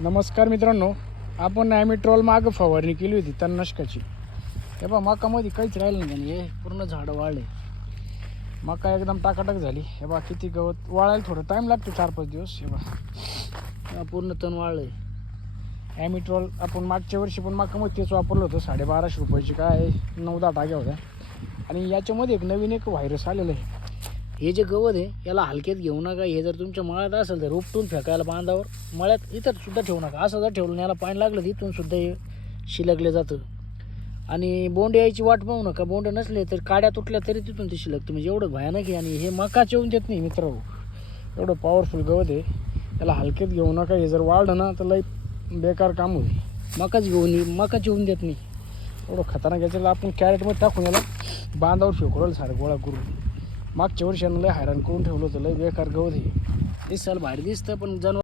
नमस्कार मित्रांनो आपण ॲमिट्रॉल मागं फवारणी केली होती तणनाशकाची हे बा मकामध्ये काहीच राहिलं नाही हे पूर्ण झाडं वाळले मका एकदम टाकाटक झाली. हे बा किती गवत वाळायला थोडं टाईम लागतो चार पाच दिवस. हे बा पूर्ण तण ॲमी ॲमिट्रॉल आपण मागच्या वर्षी पण मकामध्ये तेच वापरलं होतं साडेबाराशे रुपयाची काय नऊ दहा टाक्या होत्या. आणि याच्यामध्ये एक नवीन एक व्हायरस आलेलं आहे. हे जे गवत आहे याला हलक्यात घेऊ नका. हे जर तुमच्या मळ्यात असेल तर उपटून फेकायला बांधावर. मळ्यात इथं सुद्धा ठेवू नका. असं जर ठेवलं याला पाणी लागलं तिथून सुद्धा हे शिलकलं जातं. आणि बोंड यायची वाट पाहू नका. बोंड नसले तर काड्या तुटल्या तरी तिथून ते शिलक म्हणजे एवढं भयानक आहे आणि हे मका येऊन देत नाही मित्र. एवढं पॉवरफुल गवत आहे. त्याला हलक्यात घेऊ नका. हे जर वाढलं ना तर लई बेकार काम होईल. मकाच घेऊन ये मकाच येऊन देत नाही. एवढं खतरनाक याच्याला आपण कॅरेटमध्ये टाकून याला बांधावर फेकवलं सारं गोळा करून. मागच्या वर्षी लय हैराण करून ठेवलं होतं लय बेकार गवत हे दिसायला बाहेर दिसतं पण जनावर